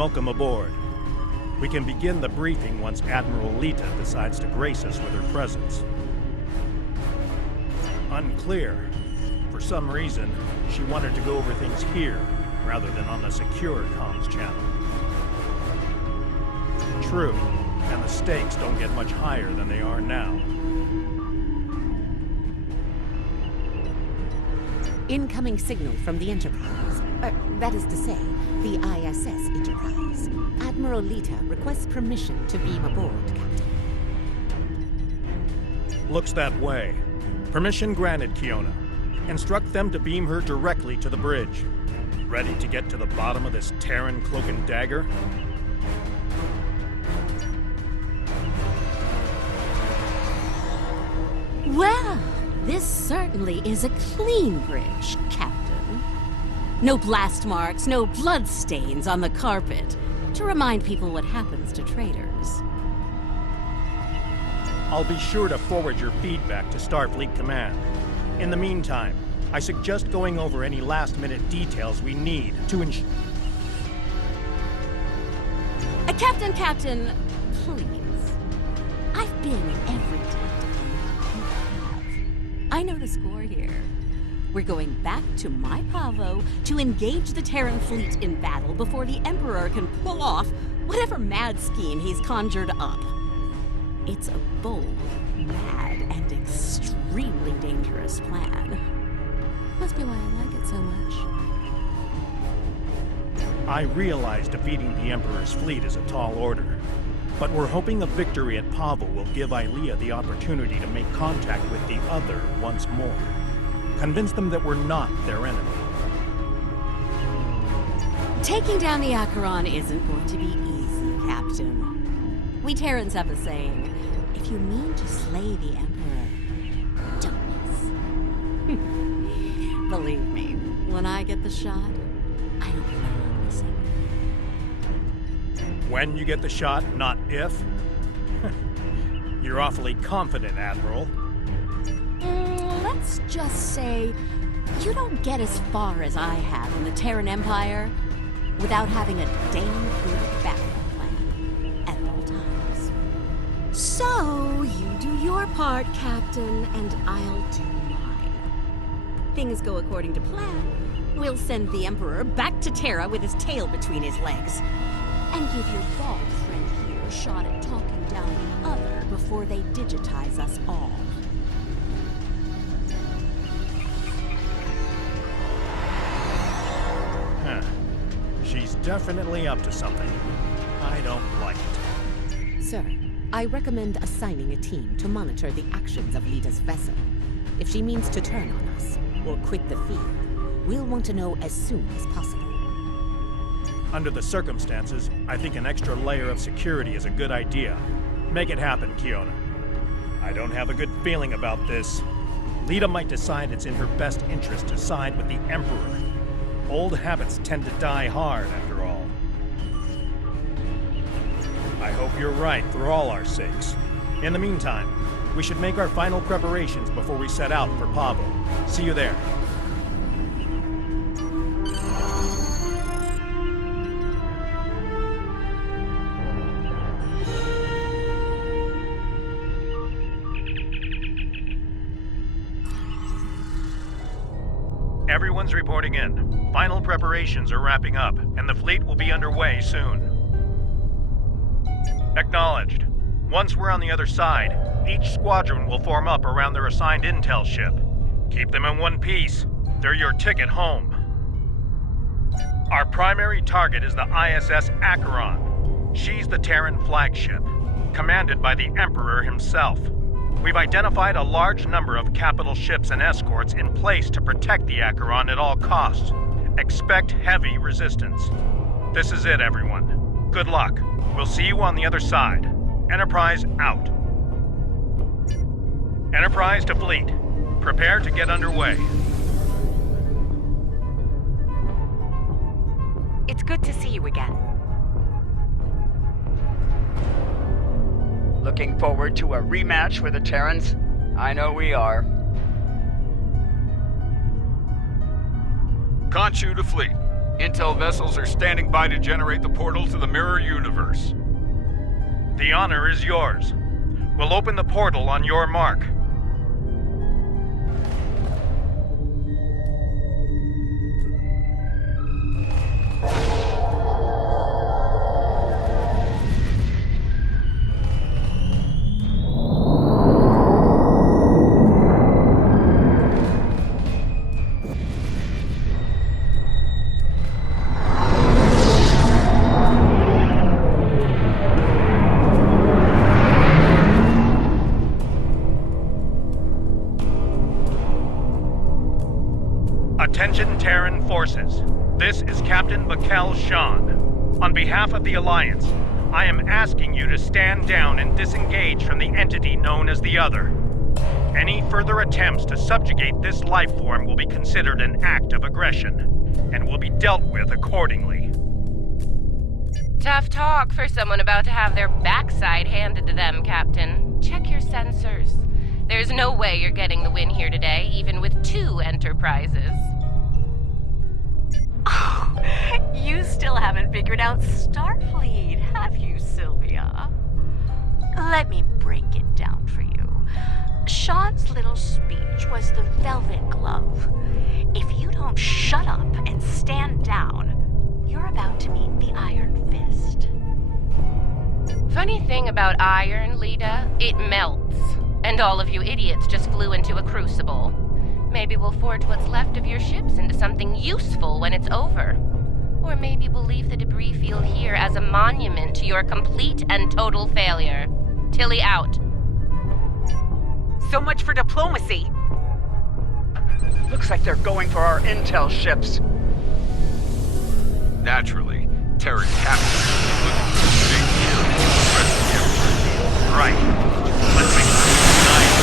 Welcome aboard. We can begin the briefing once Admiral Lita decides to grace us with her presence. Unclear. For some reason, she wanted to go over things here, rather than on the secure comms channel. True, and the stakes don't get much higher than they are now. Incoming signal from the Enterprise. That is to say, the ISS Enterprise. Admiral Lita requests permission to beam aboard, Captain. Looks that way. Permission granted, Kiona. Instruct them to beam her directly to the bridge. Ready to get to the bottom of this Terran cloak and dagger? Well, this certainly is a clean bridge, Captain. No blast marks, no blood stains on the carpet, to remind people what happens to traitors. I'll be sure to forward your feedback to Starfleet Command. In the meantime, I suggest going over any last-minute details we need to ensure... Captain, please. I've been in every tactical you have. I know the score here. We're going back to my Pahvo to engage the Terran fleet in battle before the Emperor can pull off whatever mad scheme he's conjured up. It's a bold, mad, and extremely dangerous plan. Must be why I like it so much. I realize defeating the Emperor's fleet is a tall order, but we're hoping a victory at Pahvo will give Ilea the opportunity to make contact with the Other once more. Convince them that we're not their enemy. Taking down the Acheron isn't going to be easy, Captain. We Terrans have a saying, if you mean to slay the Emperor, don't miss. Believe me, when I get the shot, I don't plan on missing. When you get the shot, not if? You're awfully confident, Admiral. Let's just say, you don't get as far as I have in the Terran Empire without having a dang good backup plan at all times. So, you do your part, Captain, and I'll do mine. Things go according to plan, we'll send the Emperor back to Terra with his tail between his legs, and give your bald friend here a shot at talking down the Other before they digitize us all. She's definitely up to something. I don't like it. Sir, I recommend assigning a team to monitor the actions of Lita's vessel. If she means to turn on us, or quit the field, we'll want to know as soon as possible. Under the circumstances, I think an extra layer of security is a good idea. Make it happen, Kiona. I don't have a good feeling about this. Lita might decide it's in her best interest to side with the Emperor. Old habits tend to die hard, after all. I hope you're right for all our sakes. In the meantime, we should make our final preparations before we set out for Pahvo. See you there. Everyone's reporting in. Final preparations are wrapping up, and the fleet will be underway soon. Acknowledged. Once we're on the other side, each squadron will form up around their assigned intel ship. Keep them in one piece. They're your ticket home. Our primary target is the ISS Acheron. She's the Terran flagship, commanded by the Emperor himself. We've identified a large number of capital ships and escorts in place to protect the Acheron at all costs. Expect heavy resistance. This is it, everyone. Good luck. We'll see you on the other side. Enterprise out. Enterprise to fleet. Prepare to get underway. It's good to see you again. Looking forward to a rematch with the Terrans? I know we are. Khonshu to fleet. Intel vessels are standing by to generate the portal to the mirror universe. The honor is yours. We'll open the portal on your mark. Attention Terran forces. This is Captain Shon. On behalf of the Alliance, I am asking you to stand down and disengage from the entity known as the Other. Any further attempts to subjugate this life form will be considered an act of aggression, and will be dealt with accordingly. Tough talk for someone about to have their backside handed to them, Captain. Check your sensors. There's no way you're getting the win here today, even with 2 Enterprises. Oh, you still haven't figured out Starfleet, have you, Sylvia? Let me break it down for you. Sean's little speech was the velvet glove. If you don't shut up and stand down, you're about to meet the Iron Fist. Funny thing about iron, Lita, it melts. And all of you idiots just flew into a crucible. Maybe we'll forge what's left of your ships into something useful when it's over. Or maybe we'll leave the debris field here as a monument to your complete and total failure. Tilly out. So much for diplomacy. Looks like they're going for our intel ships. Naturally, Terran captains are looking for the big hero to press the Emperor. Right. Let's make sure tonight.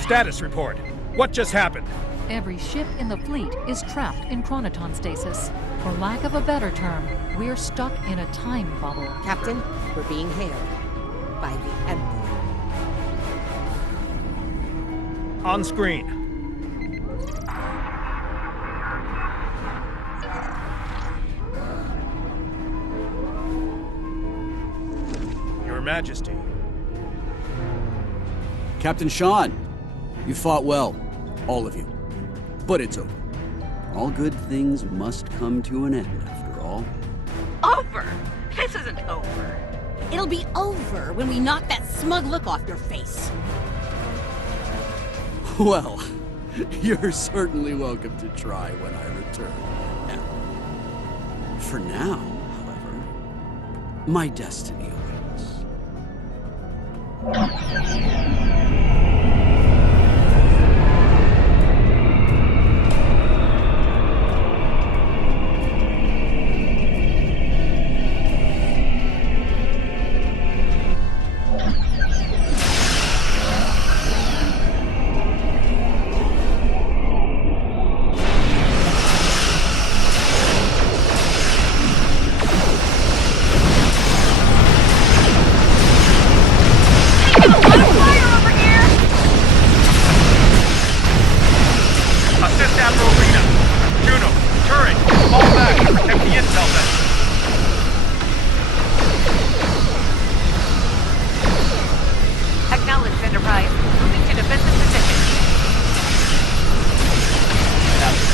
Status report. What just happened? Every ship in the fleet is trapped in chronoton stasis. For lack of a better term, we're stuck in a time bubble. Captain, we're being hailed by the Emperor. On screen. Your Majesty. Captain Shon, you fought well, all of you. But it's over. All good things must come to an end, after all. Over? This isn't over. It'll be over when we knock that smug look off your face. Well, you're certainly welcome to try when I return. And for now, however, my destiny awaits.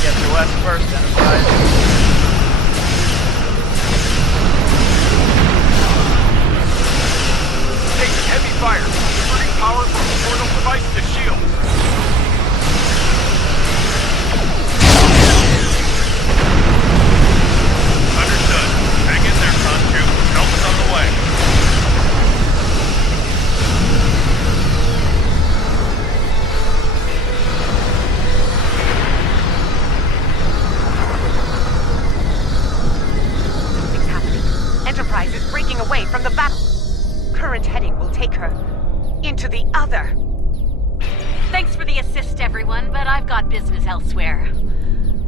Get to U.S. first, Enterprise. take her into the other. Thanks for the assist, everyone, but I've got business elsewhere.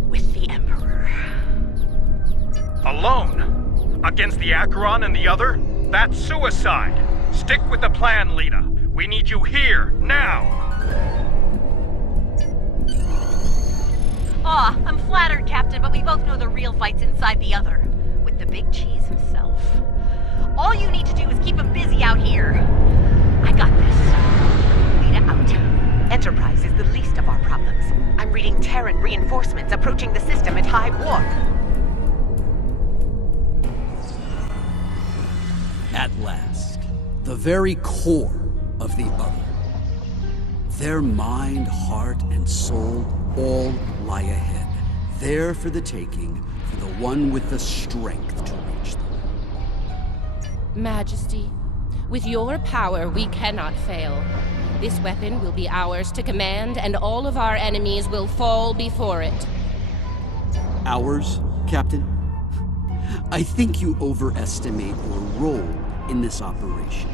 With the Emperor. Alone? Against the Acheron and the other? That's suicide! Stick with the plan, Lita. We need you here, now! Aw, I'm flattered, Captain, but we both know the real fight's inside the other. With the big cheese himself. All you need to do is keep him busy out here. I got this. Lita out. Enterprise is the least of our problems. I'm reading Terran reinforcements approaching the system at high warp. At last, the very core of the other. Their mind, heart, and soul all lie ahead, there for the taking, for the one with the strength to reach them. Majesty, with your power, we cannot fail. This weapon will be ours to command, and all of our enemies will fall before it. Ours, Captain? I think you overestimate your role in this operation.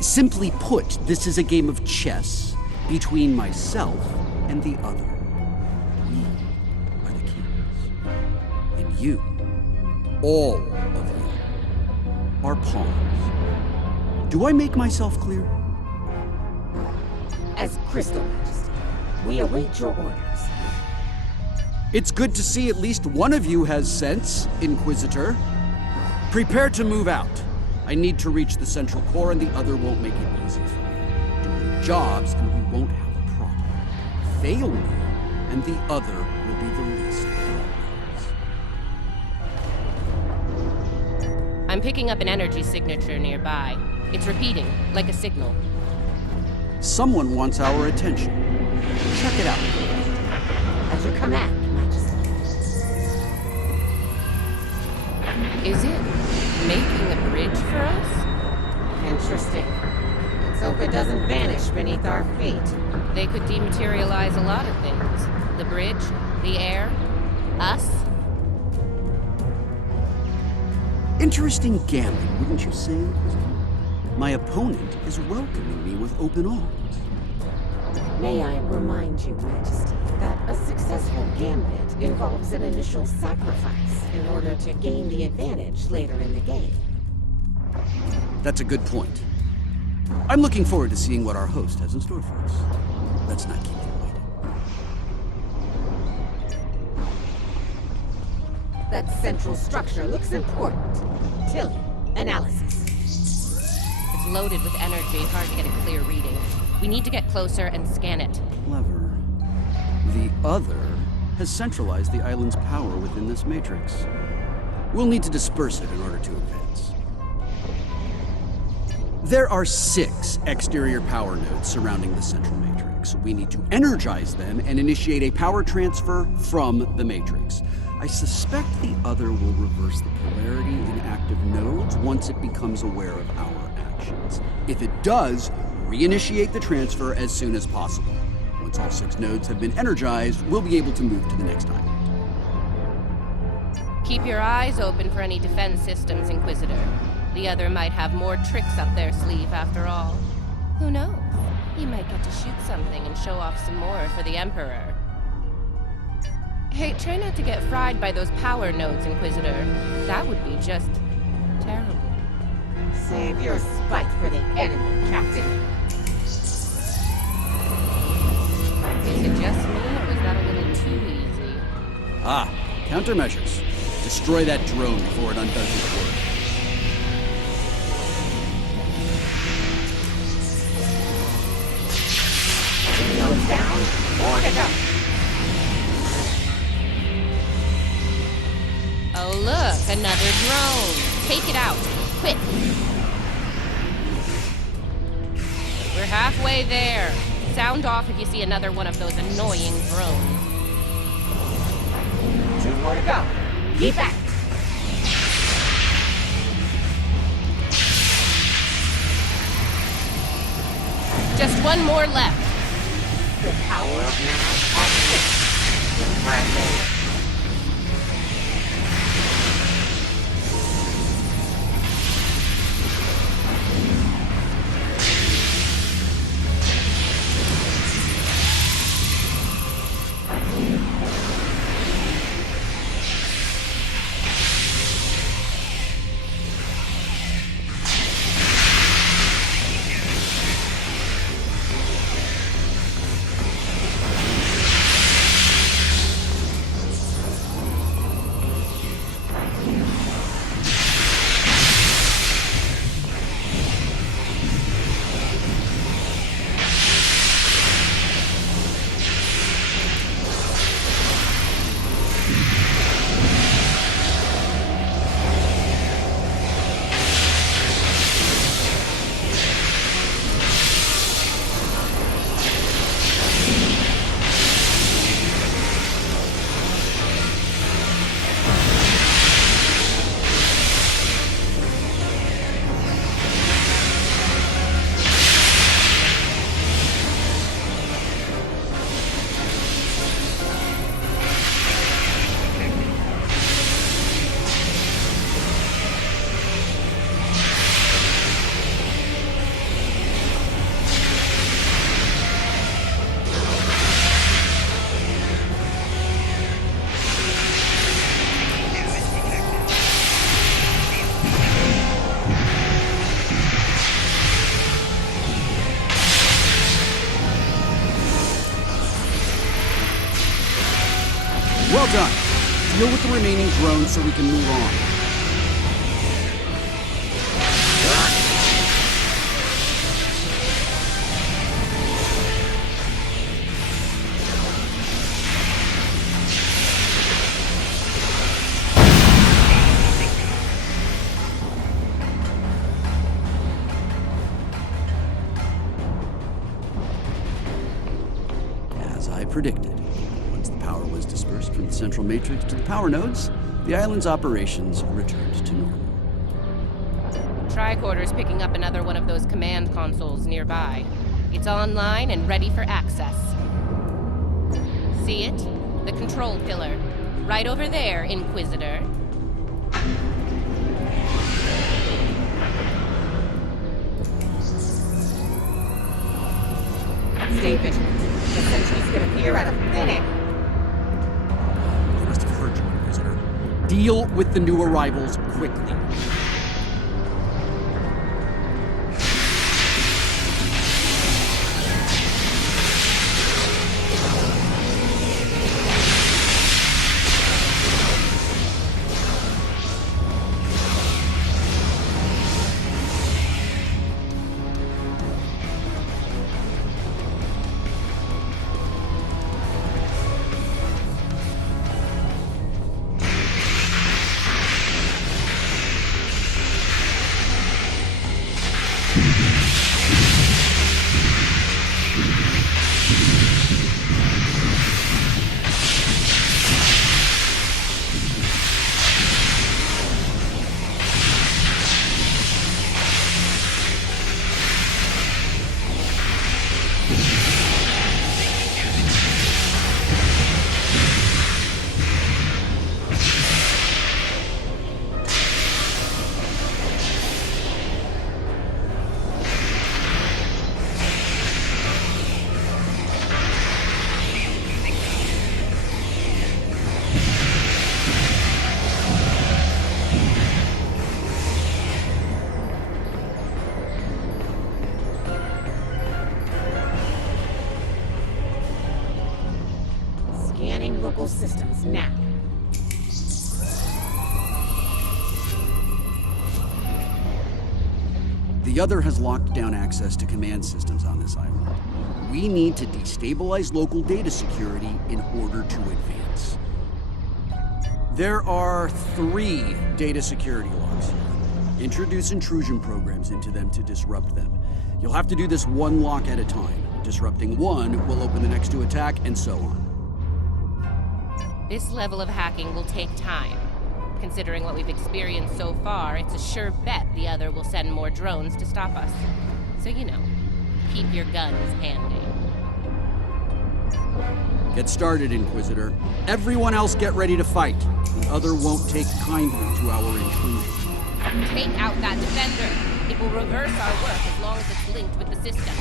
Simply put, this is a game of chess between myself and the other. We are the kings. And you, all of you, are pawns. Do I make myself clear? As Crystal Majesty, we await your orders. It's good to see at least one of you has sense, Inquisitor. Prepare to move out. I need to reach the central core, and the other won't make it easy for me. Do your jobs, and we won't have a problem. Fail me, and the other will be the least of your worries. I'm picking up an energy signature nearby. It's repeating, like a signal. Someone wants our attention. Check it out. At your command, Majesty. Is it making a bridge for us? Interesting. Let's hope it doesn't vanish beneath our feet. They could dematerialize a lot of things. The bridge, the air, us. Interesting gambit, wouldn't you say? My opponent is welcoming me with open arms. May I remind you, Majesty, that a successful gambit involves an initial sacrifice in order to gain the advantage later in the game. That's a good point. I'm looking forward to seeing what our host has in store for us. Let's not keep them waiting. That central structure looks important. Tilly, analysis. It's loaded with energy, hard to get a clear reading. We need to get closer and scan it. Clever. The other has centralized the island's power within this matrix. We'll need to disperse it in order to advance. There are 6 exterior power nodes surrounding the central matrix. We need to energize them and initiate a power transfer from the matrix. I suspect the other will reverse the polarity in active nodes once it becomes aware of our actions. If it does, reinitiate the transfer as soon as possible. Once all 6 nodes have been energized, we'll be able to move to the next island. Keep your eyes open for any defense systems, Inquisitor. The other might have more tricks up their sleeve after all. Who knows? He might get to shoot something and show off some more for the Emperor. Hey, try not to get fried by those power nodes, Inquisitor. That would be just terrible. Save your spite for the enemy, Captain. Is it just me, or was that a little too easy? Ah, countermeasures. Destroy that drone before it undoes its work. Nose down, more to go. Oh look, another drone. Take it out, quick. We're halfway there. Sound off if you see another one of those annoying drones. 2 more to go. Keep at it. Just one more left. The power of mass at 6. Impressive. Well done. Deal with the remaining drones so we can move on. As I predicted, once the power was dispersed from the central matrix to the power nodes, the island's operations returned to normal. Tricorder's picking up another one of those command consoles nearby. It's online and ready for access. See it? The control pillar. Right over there, Inquisitor. Stay vigilant. The sentries could appear out of thin air. They must have heard you, Inquisitor. Deal with the new arrivals quickly. Scanning local systems now. The other has locked down access to command systems on this island. We need to destabilize local data security in order to advance. There are 3 data security locks here. Introduce intrusion programs into them to disrupt them. You'll have to do this one lock at a time. Disrupting one will open the next to attack, and so on. This level of hacking will take time. Considering what we've experienced so far, it's a sure bet the other will send more drones to stop us. So, you know, keep your guns handy. Get started, Inquisitor. Everyone else get ready to fight. The other won't take kindly to our intrusion. Take out that defender. It will reverse our work as long as it's linked with the system.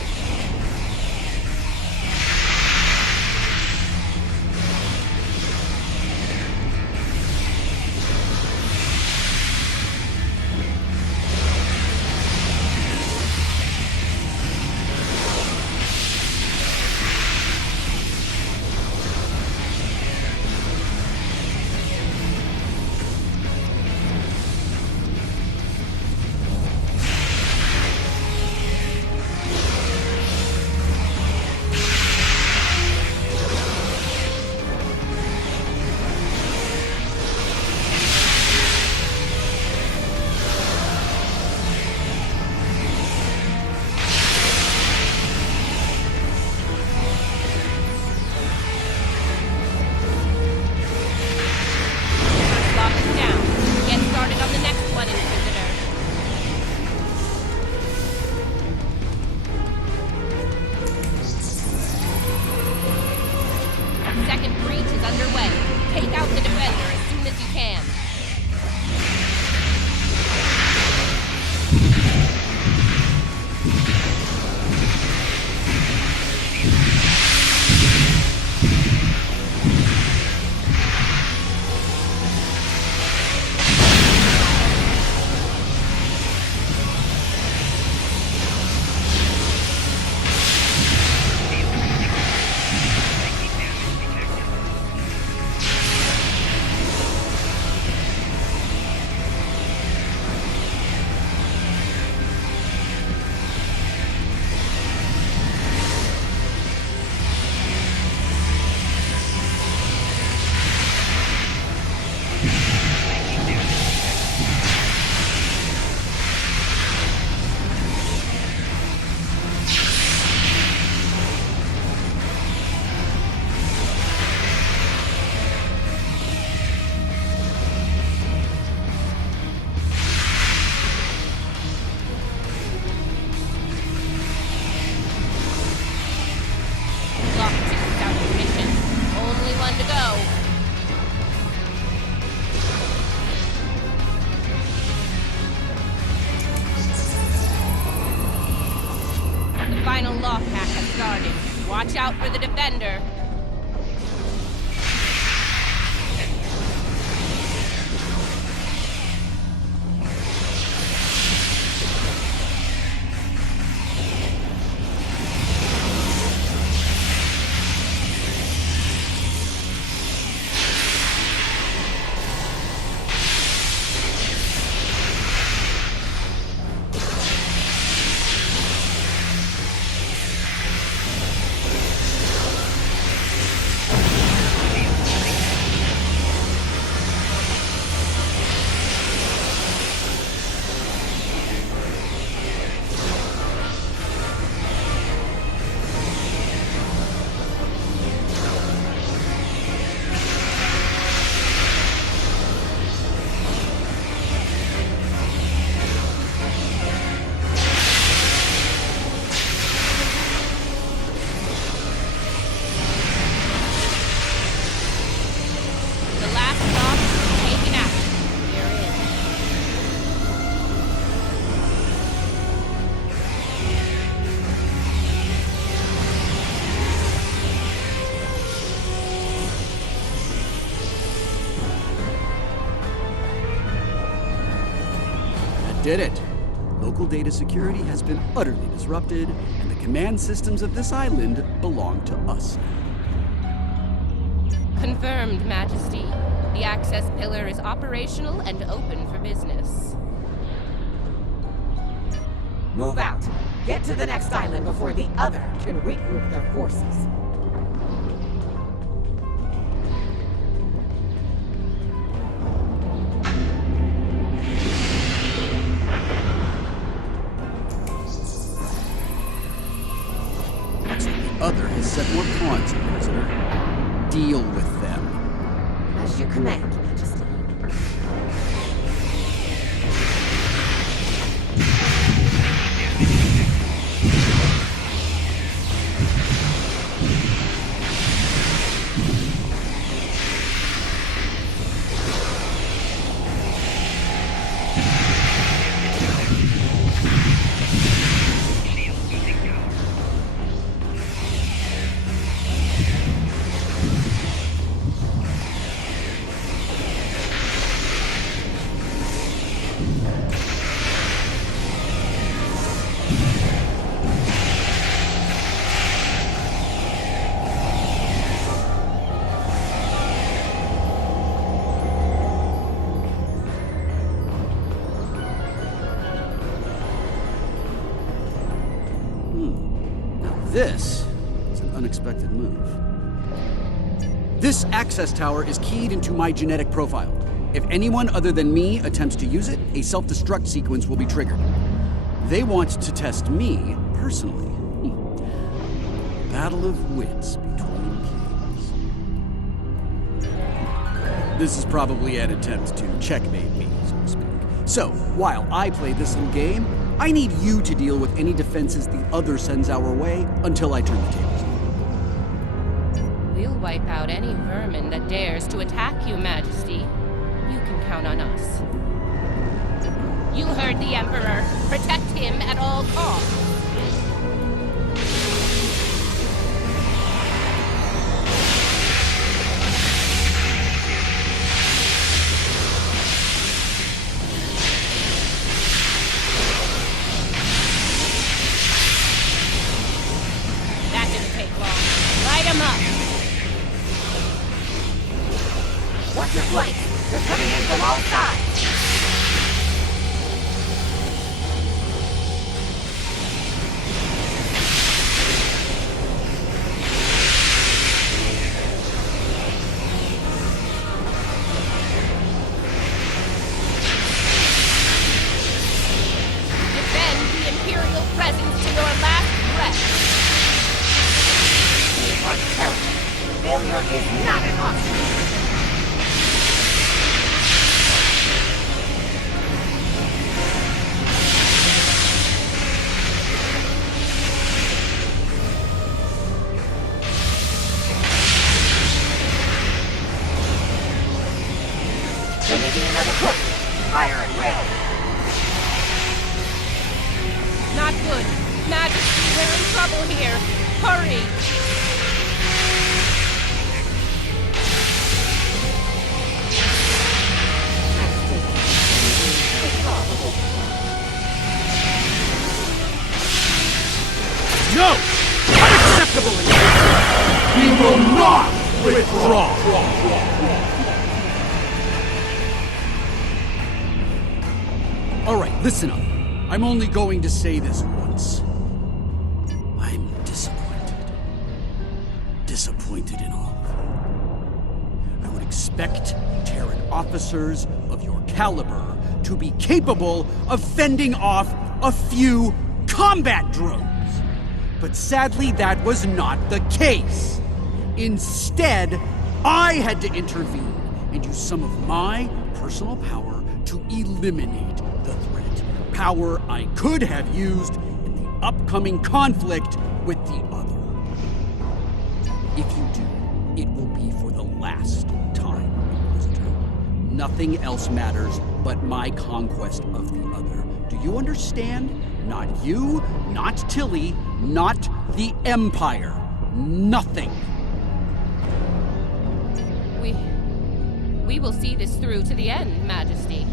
did it. Local data security has been utterly disrupted, and the command systems of this island belong to us. Confirmed, Majesty. The access pillar is operational and open for business. Move out. Get to the next island before the other can regroup their forces. The other has set more pawns in prisoner. Deal with them. As you command, Majesty. This is an unexpected move. This access tower is keyed into my genetic profile. If anyone other than me attempts to use it, a self-destruct sequence will be triggered. They want to test me personally. Battle of wits between kings. This is probably an attempt to checkmate me, so to speak. So, while I play this little game, I need you to deal with any defenses the other sends our way until I turn the tables. We'll wipe out any vermin that dares to attack you, Majesty. You can count on us. You heard the Emperor. Protect him at all costs. Watch your flank! They're coming in from all sides! Defend the Imperial presence to your last breath! You are terrible! Failure is not an option! Another cook! Fire and rail! Not good. Majesty, we're in trouble here. Hurry! No! Unacceptable! We will not withdraw! All right, listen up. I'm only going to say this once. I'm disappointed. Disappointed in all of you. I would expect Terran officers of your caliber to be capable of fending off a few combat drones. But sadly, that was not the case. Instead, I had to intervene and use some of my personal power to eliminate the threat. Power I could have used in the upcoming conflict with the other. If you do, it will be for the last time, Inquisitor. Nothing else matters but my conquest of the other. Do you understand? Not you, not Tilly, not the Empire. Nothing. We will see this through to the end, Majesty.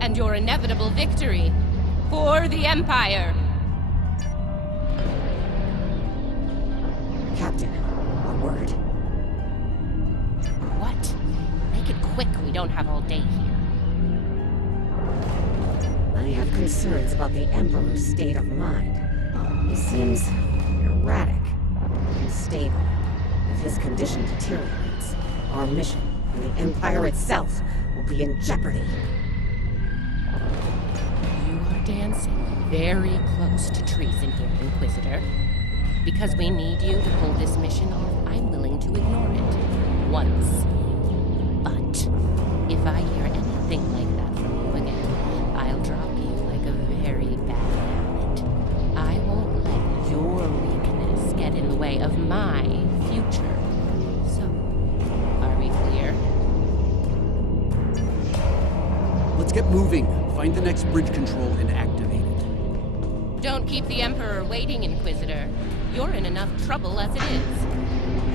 And your inevitable victory For the Empire! Captain, a word. What? Make it quick, we don't have all day here. I have concerns about the Emperor's state of mind. He seems erratic, unstable. If his condition deteriorates, our mission and the Empire itself will be in jeopardy. You are dancing very close to treason here, Inquisitor. Because we need you to pull this mission off, I'm willing to ignore it. Once. But if I hear anything like that from you again, I'll drop you like a very bad habit. I won't let your weakness get in the way of my future. So, are we clear? Let's get moving. Find the next bridge control and activate it. Don't keep the Emperor waiting, Inquisitor. You're in enough trouble as it is.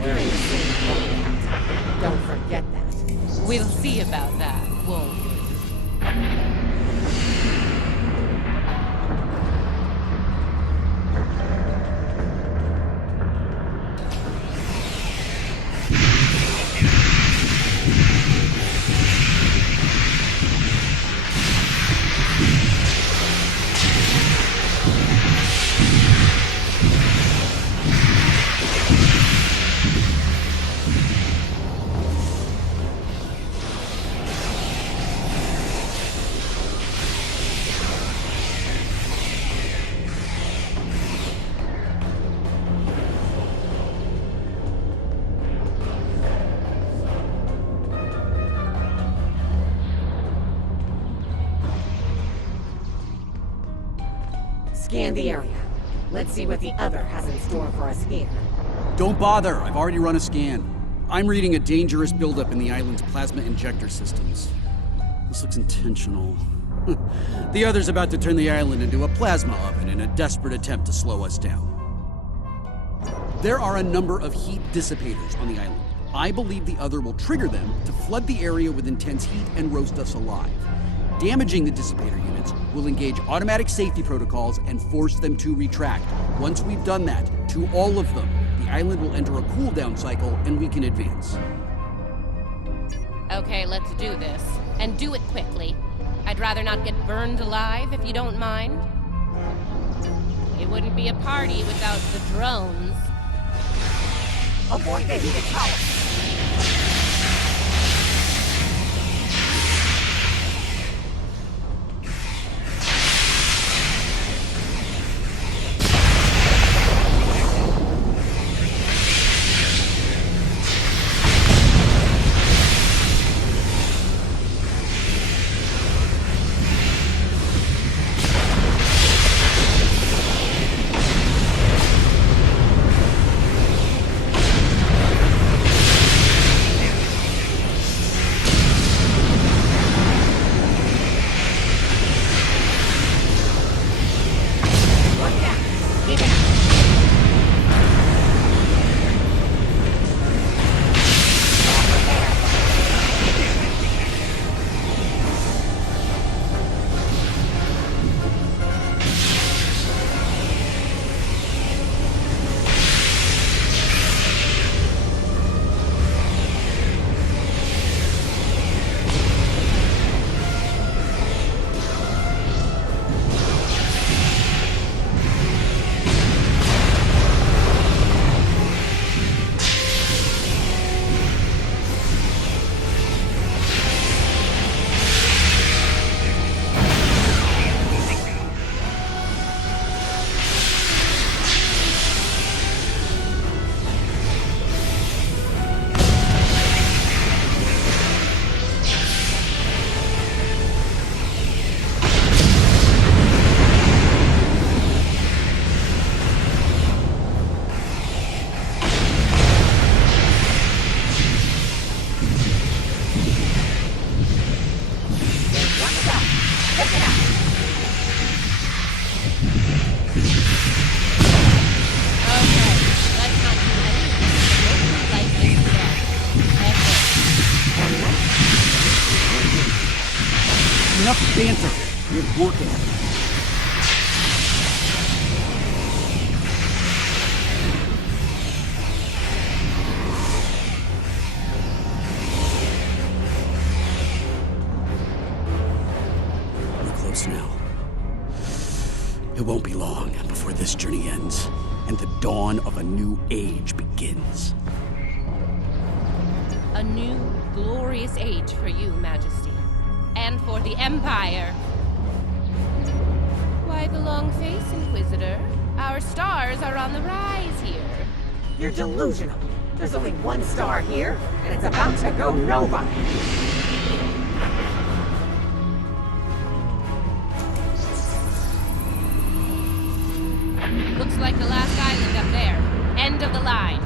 We're in the same boat, Captain. Don't forget that. We'll see about that, won't we? Scan the area. Let's see what the other has in store for us here. Don't bother, I've already run a scan. I'm reading a dangerous buildup in the island's plasma injector systems. This looks intentional. The other's about to turn the island into a plasma oven in a desperate attempt to slow us down. There are a number of heat dissipators on the island. I believe the other will trigger them to flood the area with intense heat and roast us alive. Damaging the dissipator units will engage automatic safety protocols and force them to retract. Once we've done that, to all of them, the island will enter a cooldown cycle and we can advance. Okay, let's do this. And do it quickly. I'd rather not get burned alive, if you don't mind. It wouldn't be a party without the drones. Avoid the heated tower! Enough banter. We're working. close now. It won't be long before this journey ends, and the dawn of a new age begins. A new, glorious age for you, Majesty. And for the Empire. Why the long face, Inquisitor? Our stars are on the rise here. You're delusional. There's only one star here, and it's about to go nova. Looks like the last island up there. End of the line.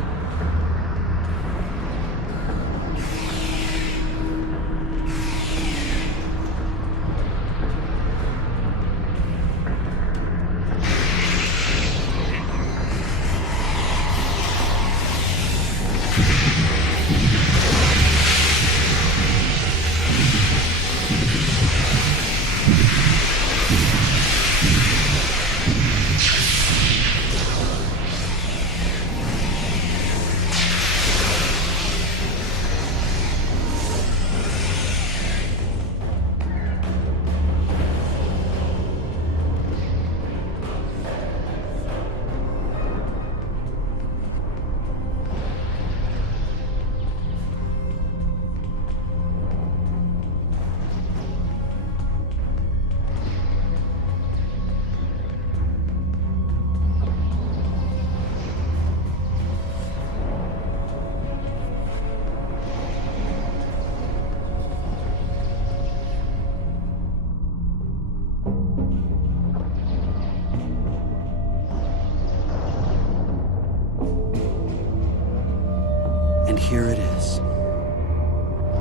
And here it is.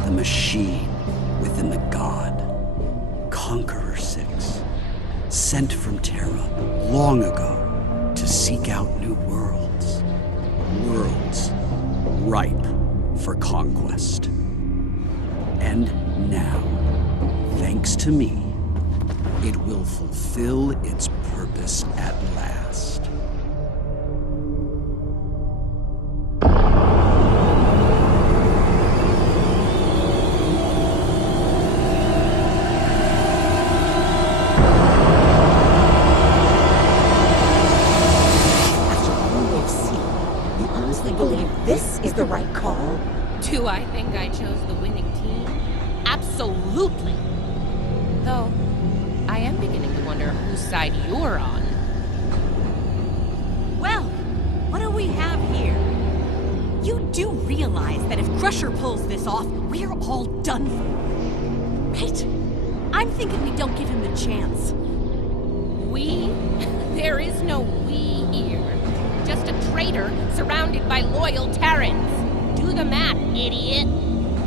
The machine within the god. Conqueror 6. Sent from Terra long ago to seek out new worlds. Worlds ripe for conquest. And now, thanks to me, it will fulfill its purpose at last. This is the right call? Do I think I chose the winning team? Absolutely! Though, I am beginning to wonder whose side you're on. Well, what do we have here? You do realize that if Crusher pulls this off, we're all done for, right? I'm thinking we don't give him the chance. We? There is no we here. Just a traitor surrounded by loyal Terrans. Do the math, idiot.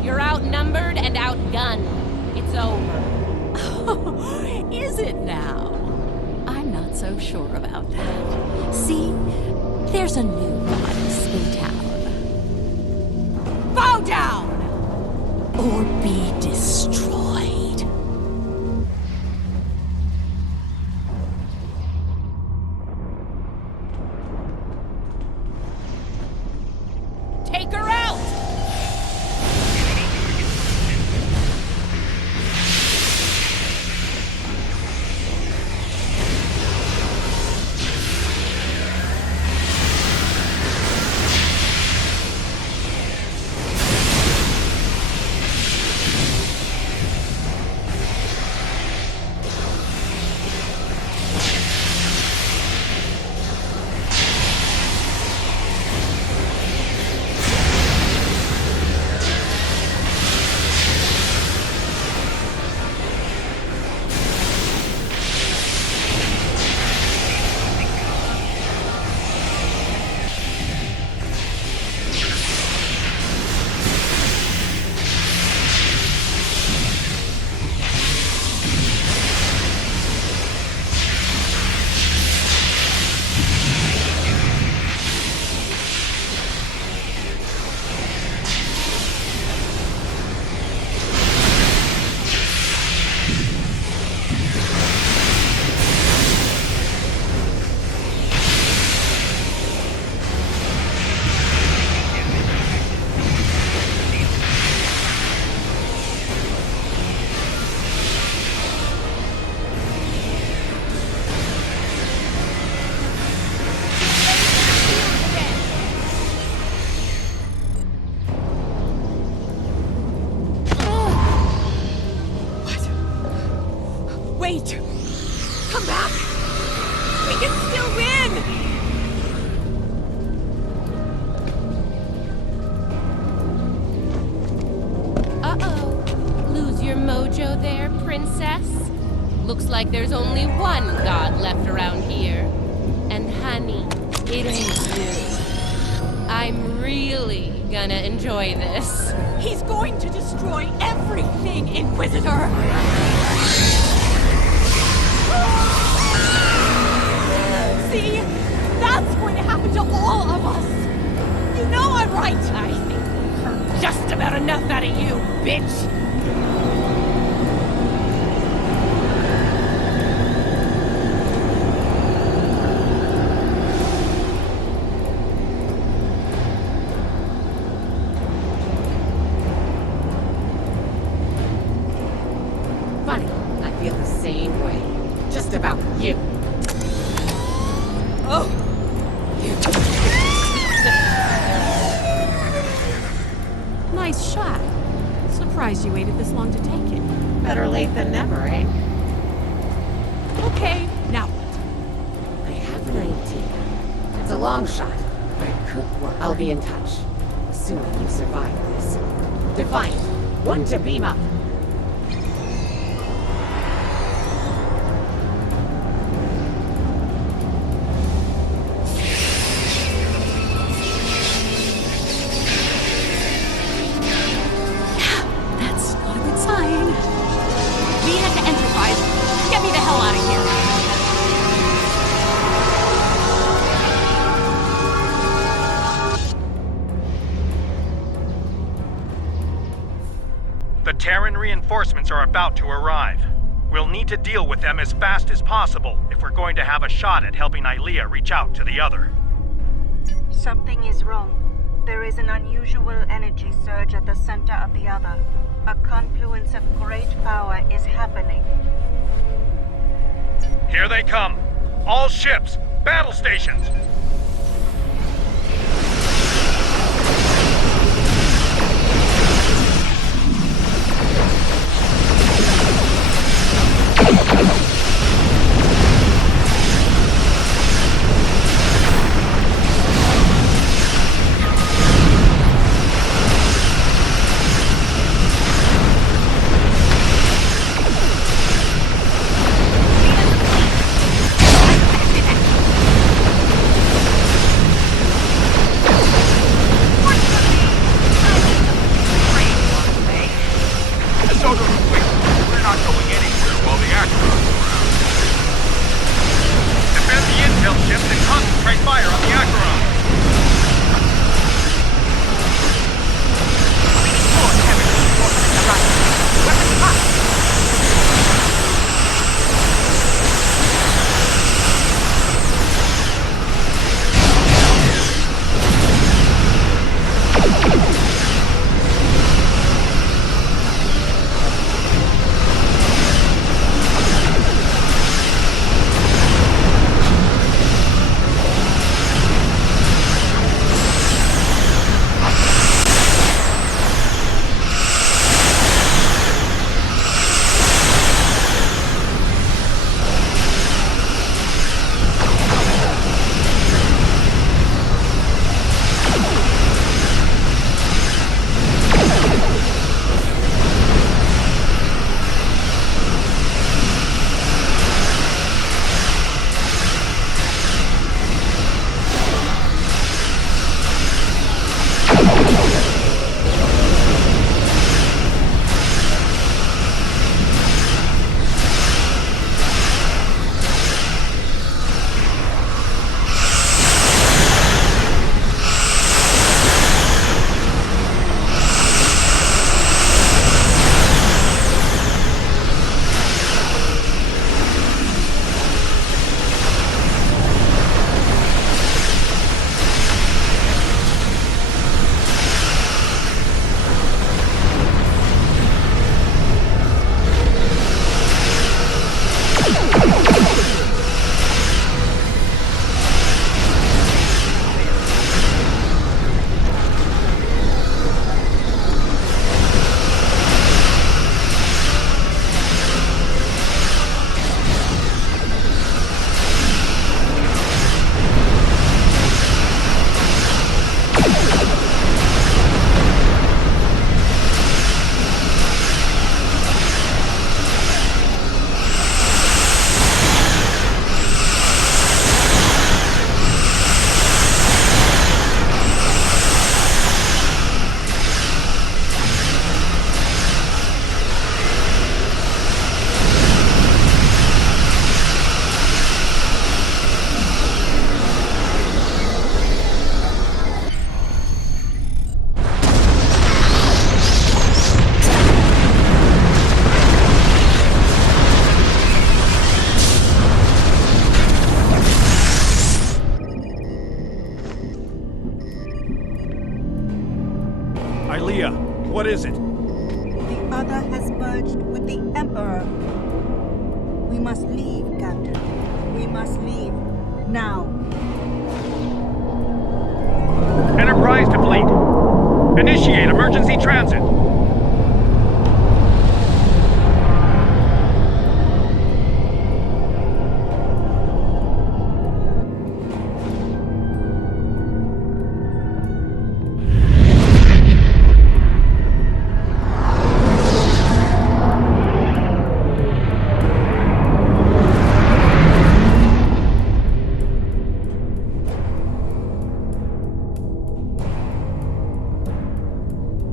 You're outnumbered and outgunned. It's over. Is it now? I'm not so sure about that. See, there's a new goddess in town. Bow down! Or be destroyed. Take her out! Wait! Come back! We can still win! Uh-oh. Lose your mojo there, princess? Looks like there's only one god left around here. And honey, it ain't you. I'm really gonna enjoy this. He's going to destroy everything, Inquisitor! See? That's going to happen to all of us! You know I'm right! I think we've heard just about enough out of you, bitch! Funny, I feel the same way. Just about you. Oh! Nice shot. Surprised you waited this long to take it. Better late than never, eh? Okay, now what? I have an idea. It's a long shot, but it could work. I'll be in touch. Assuming you survive this. Defiant, one to beam up. That's not a good sign. Vina to Enterprise. Get me the hell out of here. The Terran reinforcements are about to arrive. We'll need to deal with them as fast as possible if we're going to have a shot at helping Ilea reach out to the other. Something is wrong. There is an unusual energy surge at the center of the other. A confluence of great power is happening. Here they come! All ships! Battle stations! What is it? The other has merged with the Emperor. We must leave, Captain. We must leave. Now. Enterprise to fleet. Initiate emergency transit.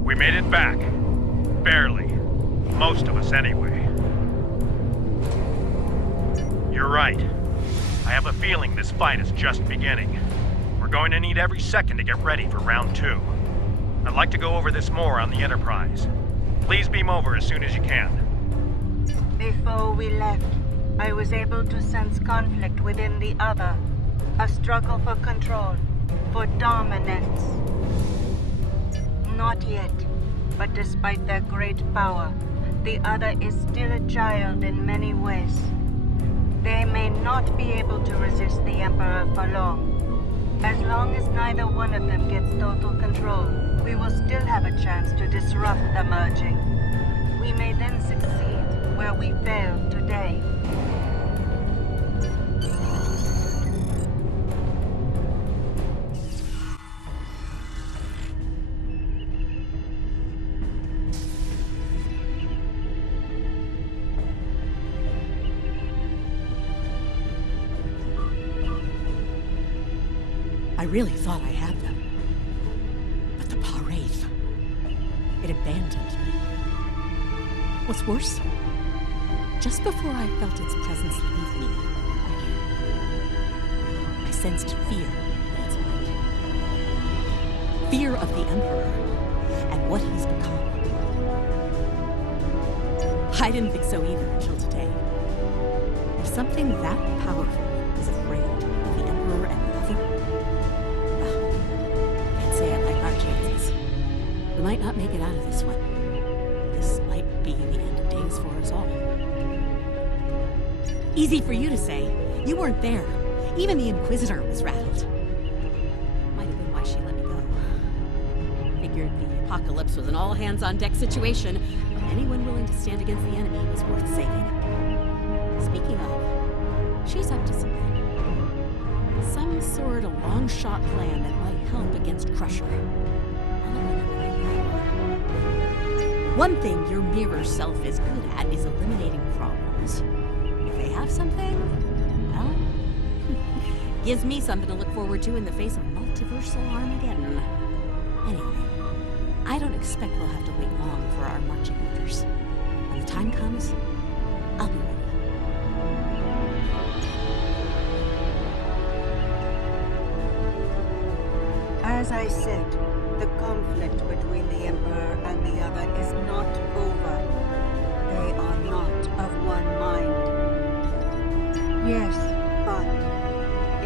We made it back. Barely. Most of us, anyway. You're right. I have a feeling this fight is just beginning. We're going to need every second to get ready for round 2. I'd like to go over this more on the Enterprise. Please beam over as soon as you can. Before we left, I was able to sense conflict within the other. A struggle for control, for dominance. Not yet, but despite their great power, the other is still a child in many ways. They may not be able to resist the Emperor for long. As long as neither one of them gets total control, we will still have a chance to disrupt the merging. We may then succeed where we failed today. I really thought I had them. But the Pah-wraith, it abandoned me. What's worse, just before I felt its presence leave me, I sensed fear in its might. Fear of the Emperor and what he's become. I didn't think so either until today. If something that powerful is afraid of the Emperor and the other, say I like our chances. We might not make it out of this one. This might be the end of days for us all. Easy for you to say. You weren't there. Even the Inquisitor was rattled. Might have been why she let me go. Figured the apocalypse was an all-hands-on-deck situation, and anyone willing to stand against the enemy was worth saving. Speaking of, she's up to something. Some sort of long-shot plan that might help against Crusher. I'll let you know right now. One thing your mirror self is good at is eliminating problems. If they have something, well, gives me something to look forward to in the face of multiversal Armageddon. Anyway, I don't expect we'll have to wait long for our marching orders. When the time comes, I'll be ready. As I said, the conflict between the Emperor and the other is not over. They are not of one mind. Yes, but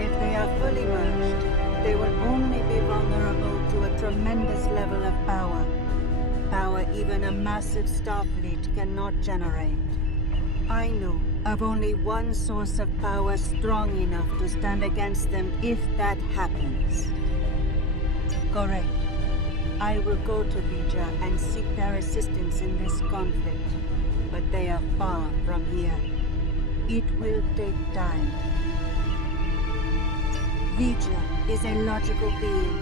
if they are fully merged, they will only be vulnerable to a tremendous level of power. Power even a massive starfleet cannot generate. I know of only one source of power strong enough to stand against them if that happens. Correct. I will go to Vija and seek their assistance in this conflict, but they are far from here. It will take time. Vija is a logical being.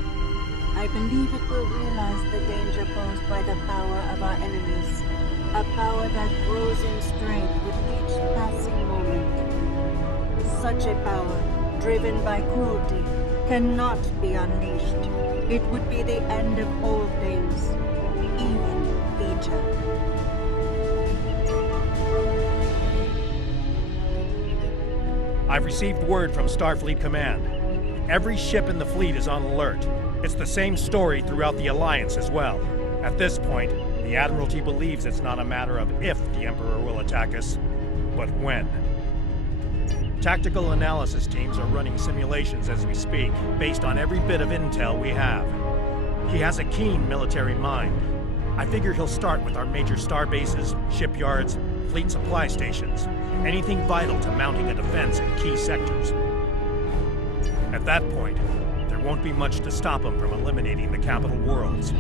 I believe it will realize the danger posed by the power of our enemies, a power that grows in strength with each passing moment. Such a power, driven by cruelty, cannot be unleashed. It would be the end of all things, even Vija. I've received word from Starfleet Command. Every ship in the fleet is on alert. It's the same story throughout the Alliance as well. At this point, the Admiralty believes it's not a matter of if the Emperor will attack us, but when. Tactical analysis teams are running simulations as we speak, based on every bit of intel we have. He has a keen military mind. I figure he'll start with our major star bases, shipyards, fleet supply stations, anything vital to mounting a defense in key sectors. At that point, there won't be much to stop him from eliminating the capital worlds.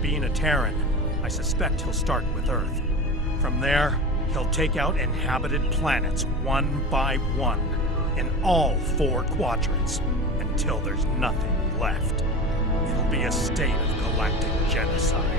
Being a Terran, I suspect he'll start with Earth. From there, he'll take out inhabited planets one by one, in all 4 quadrants, until there's nothing left. It'll be a state of galactic genocide.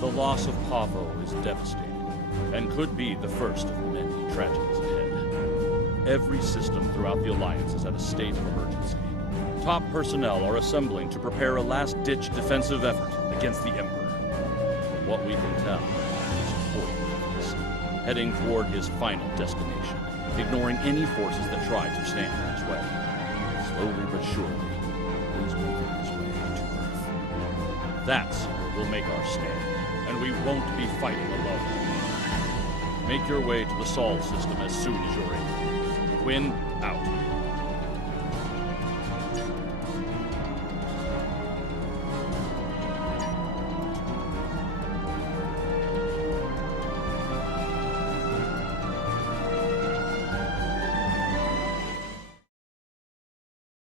The loss of Pahvo is devastating, and could be the first of many tragedies ahead. Every system throughout the Alliance is at a state of emergency. Top personnel are assembling to prepare a last-ditch defensive effort against the Emperor. From what we can tell, he's toying with us, heading toward his final destination, ignoring any forces that try to stand in his way. Slowly but surely, he's making his way to Earth. That's where we'll make our stand. And we won't be fighting alone. Make your way to the Sol system as soon as you're able. Quinn, out.